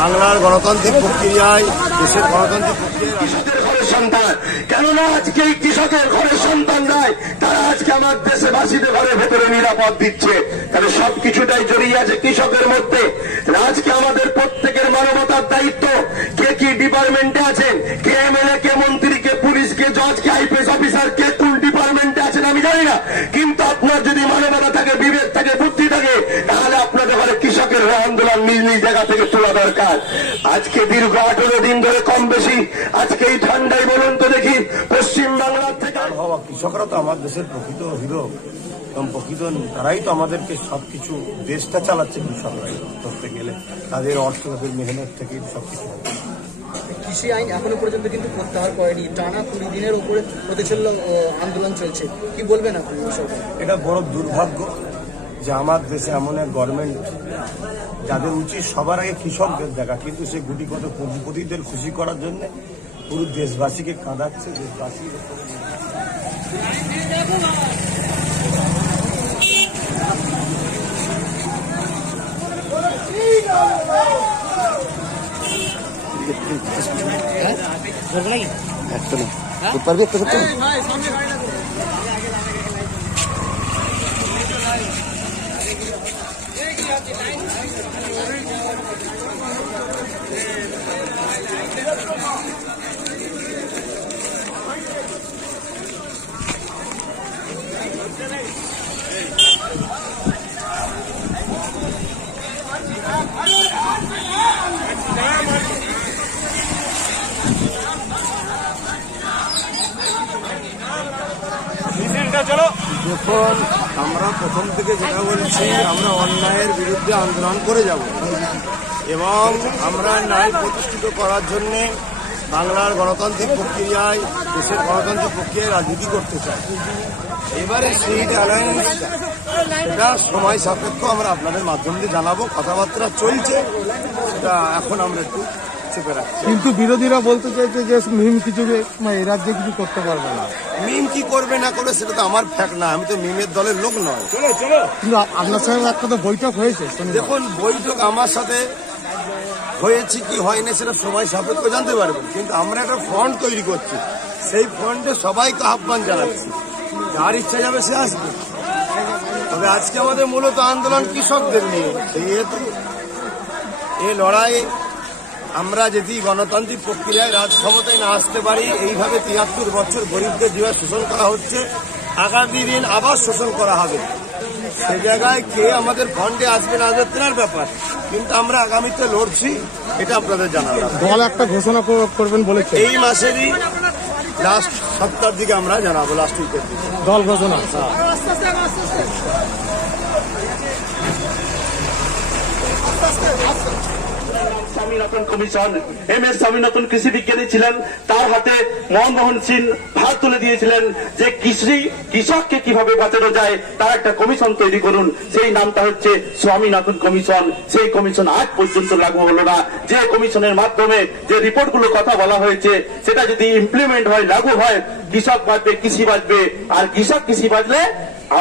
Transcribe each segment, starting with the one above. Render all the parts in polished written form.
বাংলার গণতান্ত্রিক প্রক্রিয়ায় দেশের গণতান্ত্রিক প্রক্রিয়ায় ঘরের সন্তান। কেননা আজকে এই কৃষকের ঘরের সন্তানরাই তারা আজকে আমার দেশবাসীদের ঘরের ভেতরে নিরাপদ দিচ্ছে। তাহলে সবকিছুটাই জড়িয়ে আছে কৃষকের মধ্যে। আজকে আমাদের প্রত্যেকের মানবতার দায়িত্ব। কে কি ডিপার্টমেন্টে আছেন, কে এমএলএ, কে মন্ত্রী, কে পুলিশ, কে জজ, কে আইপিএস অফিসার, কে কোন ডিপার্টমেন্টে আছেন আমি জানি না, কিন্তু আপনার যদি মানবতা থাকে, বিবেক থাকে, বুদ্ধি থাকে, তাহলে আপনাদের ঘরে কৃষকের আন্দোলন নিজ নিজ জায়গা থেকে তোলা দরকার। আজকে দীর্ঘ 18 দিন ধরে কম বেশি আজকে এই ঠান্ডায় বলুন তো দেখি পশ্চিম বাংলার থেকে হওয়া কৃষকরা তো আমার দেশের প্রকৃত হিরো এবং প্রকৃত তারাই তো আমাদেরকে সবকিছু দেশটা চালাচ্ছে। কৃষকরাই ধরতে গেলে তাদের অর্থ, তাদের মেহনত থেকে সবকিছু। কৃষি আইন এখনো পর্যন্ত কিন্তু প্রত্যাহার করেনি, টানা 20 দিনের উপরে প্রতিচল্য আন্দোলন চলছে। কি বলবেন আপনি? এটা বড় দুর্ভাগ্য যে আমার দেশে এমন এক গভর্নমেন্ট যাদের উচিত সবার আগে কৃষকদের দেখা, কিন্তু সে গুটি কত পুঁজিপতিদের খুশি করার জন্য পুরো দেশবাসীকে কাঁদাচ্ছে। দেশবাসী পারবি একটা করতে দেখুন, আমরা প্রথম থেকে যেটা বলছি, আমরা অন্যায়ের বিরুদ্ধে আন্দোলন করে যাব এবং আমরা ন্যায় প্রতিষ্ঠিত করার জন্য বাংলার গণতান্ত্রিক প্রক্রিয়ায়, দেশের গণতান্ত্রিক প্রক্রিয়ায় রাজনীতি করতে চাই। এবারে সিট অ্যালায়েন্স এটা সময় সাপেক্ষ, আমরা আপনাদের মাধ্যম দিয়ে জানাবো। কথাবার্তা চলছে, সেটা এখন আমরা একটু চেপে রাখছি। কিন্তু বিরোধীরা বলতে চাইছে যে মিম কিছু এই রাজ্যে কিছু করতে পারবে না। মিম কি করবে না করবে সেটা তো আমার ফ্যাক্ট না, আমি তো মিমের দলের লোক নয়। কিন্তু আপনার সঙ্গে একটা তো বৈঠক হয়েছে। দেখুন, বৈঠক আমার সাথে হয়েছে কি হয়নি সেটা সময় সাপেক্ষ জানতে পারবেন, কিন্তু আমরা একটা ফ্রন্ট তৈরি করছি। সেই ফ্রন্টে সবাইকে আহ্বান জানাচ্ছি, যার ইচ্ছা যাবে সে আসবে। তবে আজকে আমাদের মূলত আন্দোলন কৃষকদের নিয়ে, সেহেতু এই লড়াই আমরা যদি গণতান্ত্রিক প্রক্রিয়ায় রাজক্ষমতায় না আসতে পারি, এইভাবে 73 বছর গরিবদের যেভাবে শোষণ করা হচ্ছে, আগামী দিন আবার শোষণ করা হবে। সে জায়গায় কে আমাদের ফ্রন্টে আসবে না আসবে তেনার ব্যাপার, কিন্তু আমরা আগামীতে লড়ছি, এটা আপনাদের জানাবো। দল একটা ঘোষণা করবেন বলেছে, এই মাসেরই লাস্ট সপ্তাহের দিকে আমরা জানাবো, লাস্ট উইকের দিকে দল ঘোষণা। স্বামীনাথন কমিশন, MS স্বামীনাথন কৃষি বিজ্ঞানী ছিলেন, তার হাতে মনমোহন সিং ভার তুলে দিয়েছিলেন যে কৃষককে কিভাবে বাঁচানো যায় তার একটা কমিশন তৈরি করুন। সেই নামটা হচ্ছে স্বামীনাথন কমিশন। সেই কমিশন আজ পর্যন্ত লাগু হলো না। যে কমিশনের মাধ্যমে যে রিপোর্টগুলো কথা বলা হয়েছে, সেটা যদি ইমপ্লিমেন্ট হয়, লাগু হয়, কৃষক বাঁচবে, কৃষি বাঁচবে। আর কৃষি বাঁচলে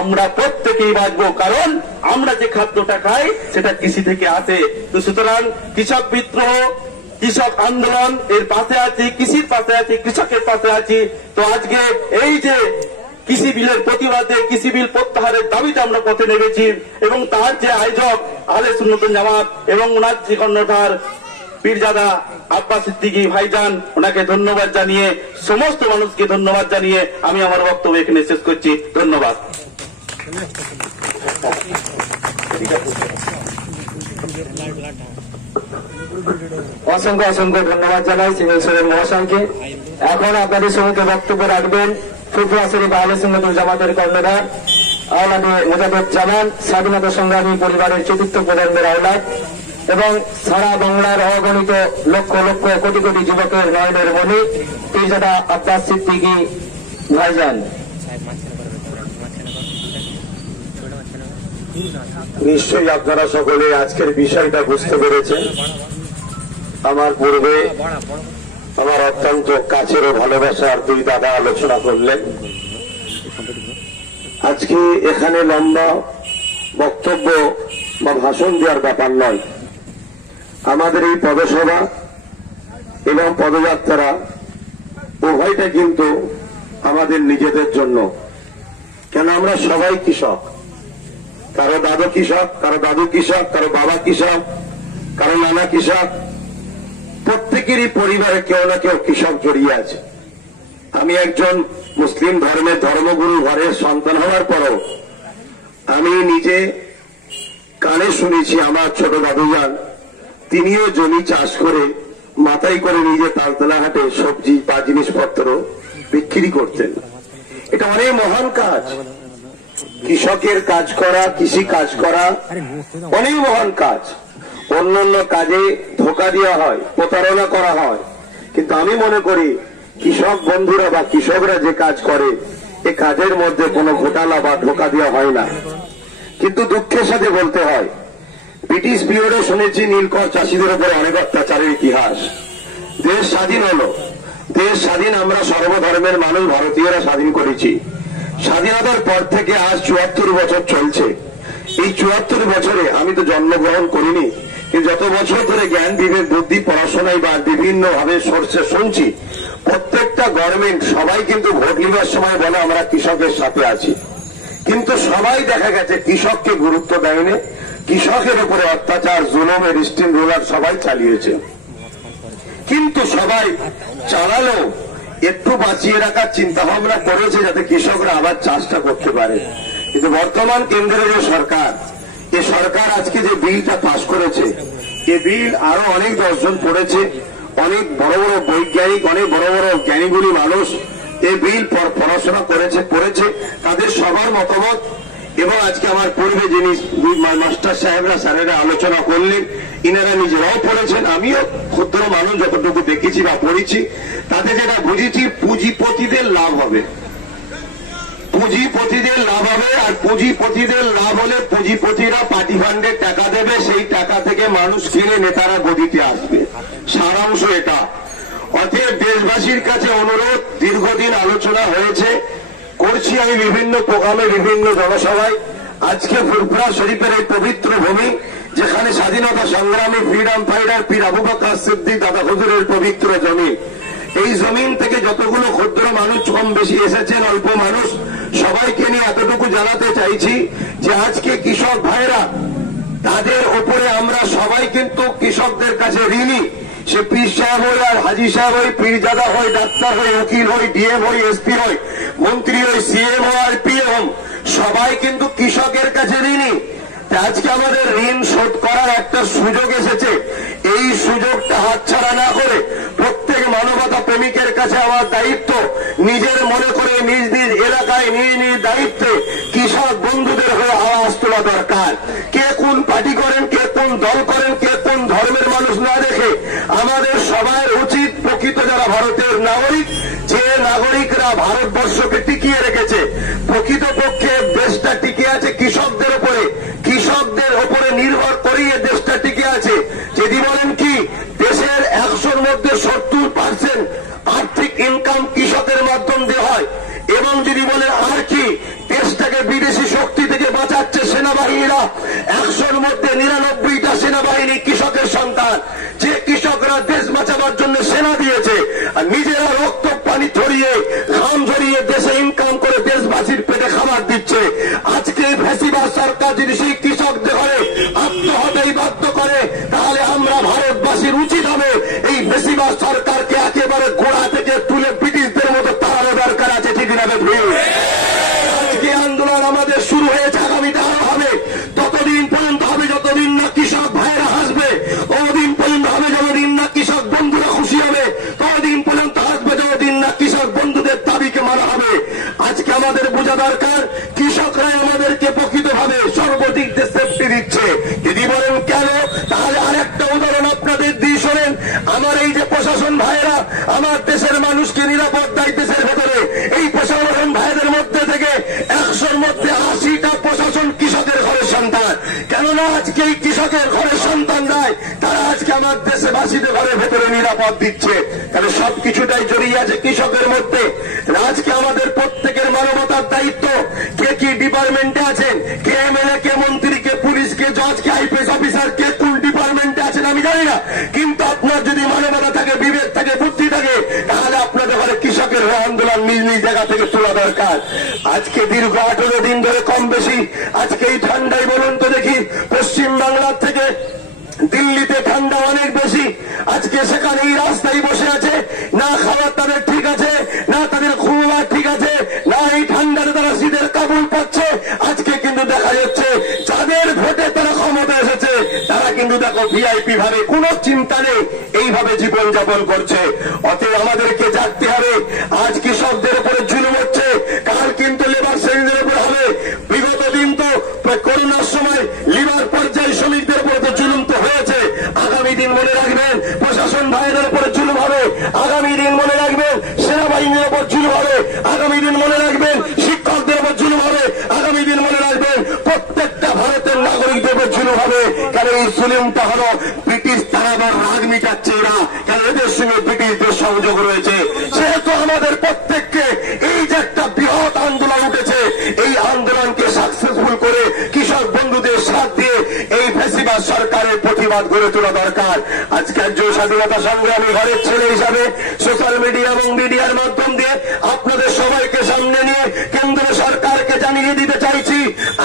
আমরা প্রত্যেকেই বাঁচবো, কারণ আমরা যে খাদ্যটা খাই সেটা কৃষি থেকে আসে। তো সুতরাং কৃষক বিদ্রোহ, কৃষক আন্দোলন এর পাশে আছি, কৃষির পাশে আছি, কৃষকের পাশে আছি। তো আজকে এই যে কৃষি বিলের প্রতিবাদে, কৃষি বিল প্রত্যাহারের দাবিতে আমরা পথে নেমেছি এবং তার যে আয়োজক আহলে সুন্নাত জামাত এবং ওনার যে কর্ণধার পীরজাদা আব্বাস সিদ্দিকী ভাইজান, ওনাকে ধন্যবাদ জানিয়ে, সমস্ত মানুষকে ধন্যবাদ জানিয়ে আমি আমার বক্তব্য এখানে শেষ করছি। ধন্যবাদ। অসংখ্য অসংখ্য ধন্যবাদ জানাই সিভিল সার্জন মহাশয়কে। এখন আপনাদের সঙ্গে বক্তব্য রাখবেন ফুটবল শরীফ আহলে সুন্নাত জামাতের কর্ণধার আওলাদে মুজাহিদুজ্জামান, স্বাধীনতা সংগ্রামী পরিবারের চতুর্থ প্রজন্মের আওলাদ এবং সারা বাংলার অগণিত লক্ষ লক্ষ কোটি কোটি যুবকের নয়নের মণি পীরজাদা আব্বাস সিদ্দিকী ভাইজান। নিশ্চয়ই আপনারা সকলে আজকের বিষয়টা বুঝতে পেরেছেন। আমার পূর্বে আমার অত্যন্ত কাছের ও ভালোবাসার দুই দাদা আলোচনা করলেন। আজকে এখানে লম্বা বক্তব্য বা ভাষণ দেওয়ার ব্যাপার নয়। আমাদের এই পদসভা এবং পদযাত্রা উভয়টা কিন্তু আমাদের নিজেদের জন্য। কেন আমরা সবাই কৃষক, কারো দাদু কৃষক, কারো দাদু কৃষক, কারো বাবা কৃষক, কারো নানা কৃষক, প্রত্যেকেরই পরিবারে কেউ না কেউ কৃষক জড়িয়ে আছে। আমি একজন মুসলিম ধর্মের ধর্মগুরু ঘরের সন্তান হওয়ার পরও আমি নিজে কানে শুনেছি আমার ছোট দাদুজান তিনিও জমি চাষ করে মাথায় করে নিজে তালতলা হাটে সবজি বা জিনিসপত্র বিক্রি করতেন। এটা অনেক মহান কাজ, কৃষকের কাজ করা, কৃষি কাজ করা অনেক মহান কাজ। অন্যান্য কাজে ধোকা দেওয়া হয়, প্রতারণা করা হয়, কিন্তু আমি মনে করি কৃষক বন্ধুরা বা কৃষকরা যে কাজ করে এ কাজের মধ্যে কোনো ঘোটালা বা ধোকা দেওয়া হয় না। কিন্তু দুঃখের সাথে বলতে হয়, ব্রিটিশ পিরিয়ডে শুনেছি নীলকর চাষিদের উপরে অনেক অত্যাচারের ইতিহাস। দেশ স্বাধীন হলো, দেশ স্বাধীন আমরা সর্বধর্মের মানুষ ভারতীয়রা স্বাধীন করেছি। স্বাধীনতার পর থেকে আজ ৭৪ বছর চলছে। এই ৭৪ বছরে আমি তো জন্মগ্রহণ করিনি, কিন্তু যত বছর ধরে জ্ঞান বিবেক বুদ্ধি পড়াশোনায় বা বিভিন্ন ভাবে সোর্সে শুনছি, প্রত্যেকটা গভর্নমেন্ট সবাই কিন্তু ভোট নেবার সময় বলে আমরা কৃষকের সাথে আছি, কিন্তু সবাই দেখা গেছে কৃষককে গুরুত্ব দেয়নি। কৃষকের উপরে অত্যাচার, জুলুমের স্টিম রোলার সবাই চালিয়েছে, কিন্তু সবাই চালালো একটু বাঁচিয়ে রাখার চিন্তা ভাবনা করেছে যাতে কৃষকরা আবার চাষটা করতে পারে। কিন্তু বর্তমান কেন্দ্রের যে সরকার, এই সরকার আজকে যে বিলটা পাশ করেছে, এই বিল আরো অনেক দর্শন পড়েছে, অনেক বড় বড় বৈজ্ঞানিক, অনেক বড় বড় জ্ঞানীগুলি মানুষ এই বিল পড়াশোনা পড়েছে, তাদের সবার মতামত। এবং আজকে আমার পূর্বে যিনি মাস্টার সাহেবরা স্যারেরা আলোচনা করলেন, ইনারা নিজেরাও পড়েছেন, আমিও ক্ষুদ্র মানুষ যতটুকু দেখেছি বা পড়েছি, তাতে যেটা বুঝেছি পুঁজিপতিদের লাভ হবে, পুঁজিপতিদের লাভ হবে। আর পুঁজিপতিদের লাভ হলে পুঁজিপতিরা পার্টি ফান্ডের টাকা দেবে, সেই টাকা থেকে মানুষ কিনে নেতারা গদিতে আসবে, সারাংশ এটা। অতএব দেশবাসীর কাছে অনুরোধ, দীর্ঘদিন আলোচনা হয়েছে, করছি আমি বিভিন্ন প্রোগ্রামে, বিভিন্ন জনসভায়। আজকে ফুরফুরা শরীফের এই পবিত্র ভূমি, যেখানে স্বাধীনতা সংগ্রামী ফ্রিডম ফাইটার পীর আবু বকর সিদ্দিক দাদা হুজুরের পবিত্র জমি, এই জমিন থেকে যতগুলো ক্ষুদ্র মানুষ কম বেশি এসেছেন, অল্প মানুষ, সবাইকে নিয়ে এতটুকু জানাতে চাইছি যে আজকে কৃষক ভাইরা, তাদের উপরে আমরা সবাই কিন্তু কৃষকদের কাছে ঋণী। সে পীর সাহেব হয় আর হাজি সাহেব হয়, পীরজাদা হয়, ডাক্তার হয়, উকিল হয়, ডিএম হয়, এসপি হয়, মন্ত্রী হয়, সিএম হয় আর পিএম, সবাই কিন্তু কৃষকের কাছে ঋণী। আজকে আমাদের ঋণ শোধ করার একটা সুযোগ এসেছে, এই সুযোগটা হাতছাড়া না করে প্রত্যেক মানবতা প্রেমিকের কাছে আমার দায়িত্ব, নিজের মনে করে নিজ নিজ এলাকায় নিজ নিজ দায়িত্বে কৃষক বন্ধুদের হয়ে আওয়াজ তোলা দরকার। কে কোন পার্টি করেন, কে কোন দল করেন, কে কোন ধর্মের মানুষ না দেখে আমাদের সবার উচিত, প্রকৃত যারা ভারতের নাগরিক, যে নাগরিকরা ভারতবর্ষকে টিকিয়ে রেখেছে, প্রকৃতপক্ষে দেশটা টিকে আছে কৃষকদের উপরে, কৃষকদের উপরে নির্ভর করিয়ে দেশটা টিকে আছে। যদি বলেন কি দেশের 100-র মধ্যে 70% আর্থিক ইনকাম কৃষকের মাধ্যম দিয়ে হয়, এবং যদি বলেন আর কি দেশটাকে বিদেশি শক্তি থেকে বাঁচাচ্ছে সেনাবাহিনীরা, 100-র মধ্যে 99টা সেনাবাহিনী কৃষকের সন্তান, যে কৃষকরা দেশ বাঁচাবার জন্য সেনা দিয়েছে আর নিজেরা রক্ত পানি ছড়িয়ে ঘাম ঝরিয়ে দেশে ইনকাম করে দেশবাসীর পেটে খাবার দিচ্ছে। আজকে ফ্যাসিবাদ সরকার যদি সেই কৃষকদের ঘরে আত্মহত্যায় বাধ্য করে, তাহলে আমরা ভারতবাসীর উচিত হবে এই ফ্যাসিবাদ সরকারকে একেবারে গোড়া থেকে তুলে ব্রিটিশদের মতো তাড়ানো দরকার আছে, ঠিক না? আজকে আন্দোলন আমাদের শুরু হয়েছে, আগামীতে আরো হবে, ততদিন পর্যন্ত হবে যতদিন না কৃষক ভাইরা হাসবে, ততদিন পর্যন্ত হবে যতদিন না কৃষক বন্ধুরা খুশি হবে, ততদিন পর্যন্ত হাসবে যতদিন না কৃষক বন্ধুদের দাবিকে মানা হবে। আজকে আমাদের বোঝা দরকার, কৃষকরাই আমাদেরকে প্রকৃতভাবে সর্বদিক দিয়ে সেফটি দিচ্ছে। যদি বলেন কেন, তাহলে আরেকটা উদাহরণ আপনাদের দিয়ে শোনেন। আমার এই যে প্রশাসন ভাইরা আমার দেশের মানুষকে নিরাপদ দেয় দেশের ভেতরে, এই প্রশাসন ভাইদের মধ্যে থেকে 100-র মধ্যে 80টা প্রশাসন কৃষকের ঘরের সন্তান। কেননা আজকে এই কৃষকের ঘরের সন্তান দেয়, তারা আজকে আমার দেশবাসীদের ঘরের ভেতরে নিরাপদ দিচ্ছে। তাহলে সবকিছুটাই জড়িয়ে আছে কৃষকের মধ্যে। আজকে আমাদের প্রত্যেকের মানবতার দায়িত্ব, কে কি ডিপার্টমেন্টে আছেন, কে এমএলএ, কে মন্ত্রী, কে পুলিশ, কে জজ, কে আইপিএস অফিসার, কে কোন ডিপার্টমেন্টে আছেন আমি জানি না, জায়গা থেকে তোলা দরকার। আজকে দীর্ঘ 18 দিন ধরে কম বেশি আজকে এই ঠান্ডায় বলুন তো দেখি, পশ্চিম বাংলার থেকে দিল্লিতে ঠান্ডা অনেক বেশি, আজকে সেখানে এই রাস্তায় বসে আছে, না খাবার তাদের ঠিক আছে, না তাদের ঘুমাবার ঠিক আছে, না এই ঠান্ডাতে তারা শীতের কাবুল পাচ্ছে। আজকে কিন্তু দেখা যাচ্ছে যাদের ভোটে তারা ক্ষমতা এসেছে তারা কিন্তু দেখো ভিআইপি ভাবে, কোনো চিন্তা নেই, এইভাবে জীবনযাপন করছে। অতএব আমাদেরকে জাগতে হবে। আজ কৃষকদের উপরে জুলুম হচ্ছে, কাল কিন্তু লেবার শ্রেণীদের উপর হবে। বিগত দিন তো করোনার সময় লিভার পর্যায়ে শ্রমিকদের উপরে তো জুলুম তো হয়েছে। আগামী দিন মনে রাখবেন প্রশাসন ভাইদের উপরে জুলুম হবে, আগামী দিন মনে রাখবেন সেনাবাহিনীর উপর জুলুম হবে, আগামী দিন মনে রাখবেন শিক্ষকদের উপর জুলুম হবে, আগামী দিন মনে রাখবেন প্রত্যেকটা ভারতের নাগরিকদের উপর জুলুম হবে। কেন এই জুলুমটা হলো ব্রিটিশ তারাবার রাগ মিটাচ্ছে এরা, কেন এদের সঙ্গে ব্রিটিশদের সংযোগ রয়েছে। সেহেতু আমাদের প্রত্যেককে এই যে একটা বৃহৎ আন্দোলন উঠেছে, এই আন্দোলনকে সাকসেসফুল করে কৃষক বন্ধুদের সাথ দিয়ে এই ফ্যাসিবাদ সরকারের প্রতিবাদ গড়ে তোলা দরকার। আজকে একজন স্বাধীনতা সংগ্রামী ঘরের ছেলে হিসাবে সোশ্যাল মিডিয়া এবং মিডিয়ার মাধ্যম দিয়ে আপনাদের সবাইকে সামনে নিয়ে কেন্দ্র সরকারকে জানিয়ে দিতে চাইছি,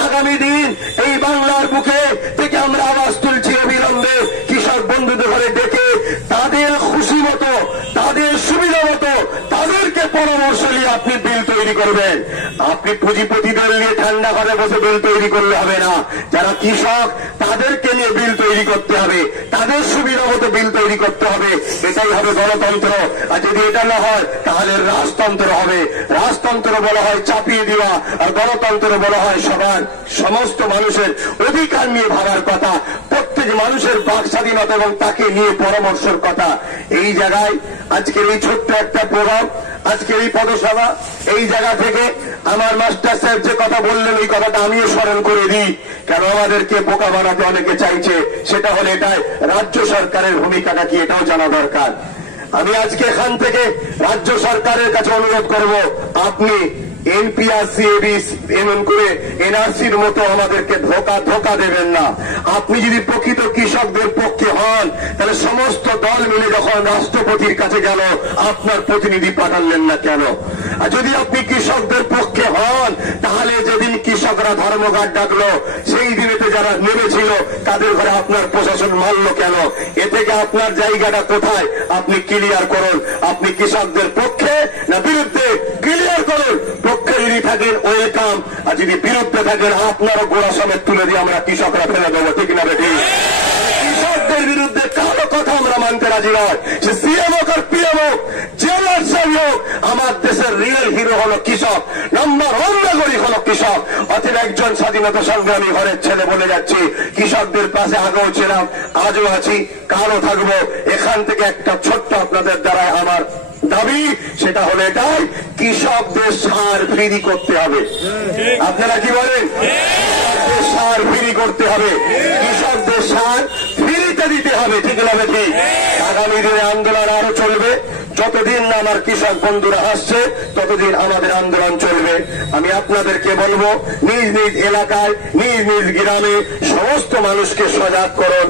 আগামী দিন এই বাংলার বুকে থেকে আমরা আওয়াজ তুলছি অবিলম্বে কৃষক বন্ধুদের ঘরে ডেকে তাদের খুশি মতো, তাদের সুবিধা মতো তাদেরকে পরামর্শ নিয়ে আপনি বিল তৈরি করবেন। আপনি পুঁজিপতিদের নিয়ে ঠান্ডা ঘরে বসে বিল তৈরি করলে হবে না। যারা কৃষক তাদেরকে নিয়ে বিল তৈরি করতে হবে, তাদের সুবিধা মতো বিল তৈরি করতে হবে। এটাই হবে গণতন্ত্র। আর যদি এটা না হয় তাহলে রাজতন্ত্র হবে। রাজতন্ত্র বলা হয় চাপিয়ে দেওয়া, আর গণতন্ত্র বলা হয় সবার সমস্ত মানুষের অধিকার নিয়ে ভাবার কথা, প্রত্যেক মানুষের বাক স্বাধীনতা এবং তাকে নিয়ে পরামর্শের কথা। এই জায়গায় আজকের এই ছোট্ট একটা প্রোগ্রাম, আজকের এই পদসভা, এই জায়গা থেকে আমার মাস্টার সাহেব যে কথা বললেন ওই কথাটা আমিও স্মরণ করে দিই। কেন আমাদেরকে বোকা বানাতে অনেকে চাইছে, সেটা হলে এটাই রাজ্য সরকারের ভূমিকাটা কি এটাও জানা দরকার। আমি আজকে এখান থেকে রাজ্য সরকারের কাছে অনুরোধ করব, আপনি এনপিআরসি এমন করে এনআরসির মতো আমাদেরকে ধোকা দেবেন না। আপনি যদি প্রকৃত কৃষকদের পক্ষে হন তাহলে সমস্ত দল মিলে যখন রাষ্ট্রপতির কাছে গেল আপনার প্রতিনিধি পাঠালেন না কেন? আর যদি আপনি কৃষকদের পক্ষে হন তাহলে যেদিন কৃষকরা ধর্মঘট ডাকলো সেই দিনেতে যারা নেমেছিল তাদের ঘরে আপনার প্রশাসন মারল কেন? এ থেকে আপনার জায়গাটা কোথায় আপনি ক্লিয়ার করুন। আপনি কৃষকদের পক্ষে না বিরুদ্ধে ক্লিয়ার করুন। পক্ষে যদি থাকেন ওয়েলকাম, আর যদি বিরুদ্ধে থাকেন আপনারও গোড়া সমেত তুলে দিয়ে আমরা কৃষকরা ফেলে দেবো, ঠিক না বেটি? কৃষকদের বিরুদ্ধে কারো কথা আমরা মানতে রাজি নয়। সে সিএম হোক আর পিএম হোক, জেলার সাহেব হোক, আমার দেশের রিয়েল হিরো হলো কৃষক, নম্বর 1 নাগরিক হলো কৃষক। অতএব একজন স্বাধীনতা সংগ্রামী ঘরের ছেলে বলে যাচ্ছি, কৃষকদের পাশে আগেও ছিলাম, আজও আছি, কালও থাকবো। এখান থেকে একটা ছোট্ট আপনাদের দ্বারাই আমার দাবি, সেটা হলো এটাই, কৃষকদের সার ফ্রি করতে হবে। আপনারা কি বলেন? কৃষকদের সার ফ্রি করতে হবে, কৃষকদের সার ফ্রিতে দিতে হবে, ঠিক না ঠিক? আগামী দিনে আন্দোলন আরো চলবে। যতদিন না আমার কৃষক বন্ধুরা আসছে ততদিন আমাদের আন্দোলন চলবে। আমি আপনাদেরকে বলবো, নিজ নিজ এলাকায়, নিজ নিজ গ্রামে সমস্ত মানুষকে সজাগ করুন।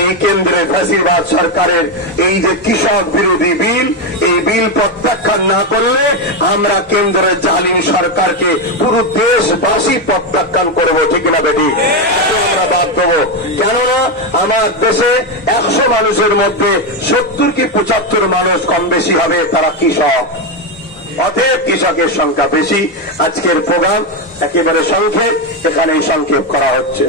এই কেন্দ্রের ফ্যাসিবাদ সরকারের এই যে কৃষক বিরোধী বিল, এই বিল প্রত্যাখ্যান না করলে আমরা কেন্দ্রের জালিম সরকারকে পুরো দেশবাসী প্রত্যাখ্যান করবো, ঠিক না বেটি? আমরা বাদ দেবো। কেননা আমার দেশে 100 মানুষের মধ্যে 70 কি 75 মানুষ কম বেশি হবে তারা কৃষক। অতএব কৃষকের সংখ্যা বেশি। আজকের প্রোগ্রাম একেবারে সংক্ষেপ, এখানেই সংক্ষেপ করা হচ্ছে।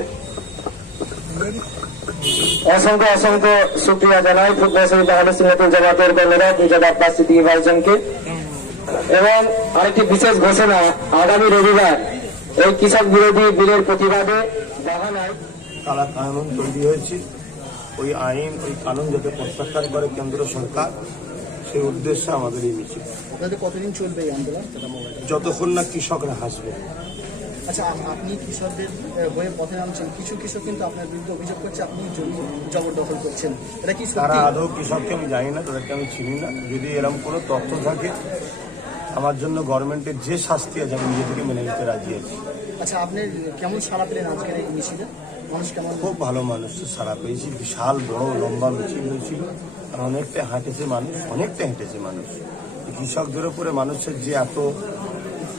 অসংখ্য অসংখ্য শুক্রিয়া জানাই ফুটবল বাংলাদেশ নতুন জামাতের কর্মীরা দুইজন আব্বাস সিদ্দিকী ভাইজানকে। এবং আরেকটি বিশেষ ঘোষণা, আগামী রবিবার এই কৃষক বিরোধী বিলের প্রতিবাদে বাহানায় কালা কানুন তৈরি হয়েছে, ওই আইন, ওই কানুন যাতে প্রত্যাখ্যান করে কেন্দ্র সরকার, সেই উদ্দেশ্যে আমাদের এই মিছিল। আপনাদের কতদিন চলবে এই আন্দোলন? যতক্ষণ না কৃষকরা হাসবে। আচ্ছা, আপনি কৃষকদের হয়ে পথে নামছেন, কিছু কৃষক কিন্তু আপনার বিরুদ্ধে অভিযোগ করছে আপনি জমি জবরদখল করছেন, এটা কি তারা সত্যি? আদৌ কৃষককে আমি জানি না, তাদেরকে আমি চিনি না। যদি এরকম কোনো তথ্য থাকে আমার জন্য গভর্নমেন্টের যে শাস্তি আছে আমি নিজে থেকে মেনে নিতে রাজি আছি। আচ্ছা, আপনি কেমন সাড়া পেলেন আজকের এই মিছিলে? মানুষ কেমন? খুব ভালো মানুষ সারা পেয়েছি। বিশাল বড় লম্বা মিছিল হয়েছিল, আর অনেকটা হেঁটেছে মানুষ, অনেকটা হেঁটেছে মানুষ। কৃষকদের উপরে মানুষের যে এত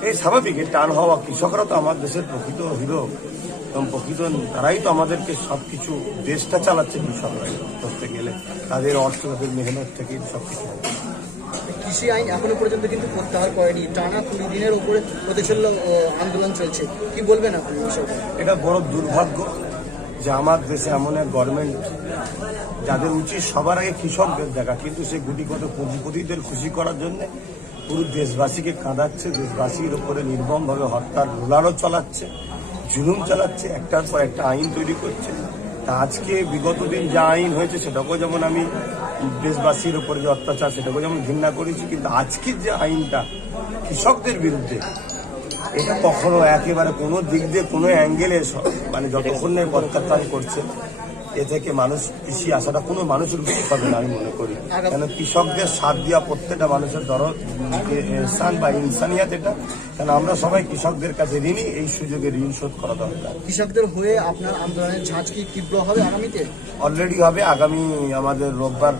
এই স্বাভাবিক এই টান হওয়া, কৃষকরা তো আমার দেশের প্রকৃত হিরো এবং প্রকৃত তারাই তো আমাদেরকে সবকিছু, দেশটা চালাচ্ছে কৃষকরা ধরতে গেলে, তাদের অর্থ তাদের মেহনত থেকে সবকিছু। কৃষি আইন এখনো পর্যন্ত কিন্তু প্রত্যাহার করেনি, টানা 20 দিনের উপরে প্রতিচল্য আন্দোলন চলছে, কি বলবেন আপনি বিষয়টা? এটা বড় দুর্ভাগ্য যে আমার দেশে এমন এক গভর্নমেন্ট যাদের উচিত সবার আগে কৃষকদের দেখা, কিন্তু সে গুটিকত পুঁজিপতিদের খুশি করার জন্য পুরো দেশবাসীকে কাঁদাচ্ছে, দেশবাসীর উপরে নির্মমভাবে হত্যার রোলারও চালাচ্ছে, জুলুম চালাচ্ছে, একটার পর একটা আইন তৈরি করছে। তা আজকে বিগত দিন যা আইন হয়েছে সেটাকেও যেমন আমি দেশবাসীর উপরে যে অত্যাচার সেটাকেও যেমন ঘৃণা করেছি, কিন্তু আজকের যে আইনটা কৃষকদের বিরুদ্ধে, এটা কখনো একেবারে কোনো দিক দিয়ে কোনো অ্যাঙ্গেলে মানে যতক্ষণ না প্রত্যাখ্যান করছে, এ থেকে মানুষ কৃষি আসাটা কোনো মানুষের উচিত হবে না আমি মনে করি। কেন কৃষকদের সাথ দেওয়া প্রত্যেকটা মানুষের ইনসান বা ইনসানিয়াত এটা, কেন আমরা সবাই কৃষকদের কাছে ঋণী, এই সুযোগে ঋণ শোধ করা দরকার। কৃষকদের হয়ে আপনার আন্দোলনের ঝাঁজ কি তীব্র হবে আগামীতে? অলরেডি হবে, আগামী আমাদের রোববার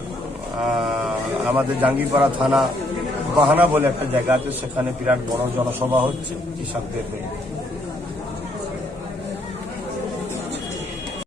আমাদের জাঙ্গিপাড়া থানা বাহানা বলে একটা জায়গা আছে, সেখানে বিরাট বড় জনসভা হচ্ছে কৃষকদের হয়ে।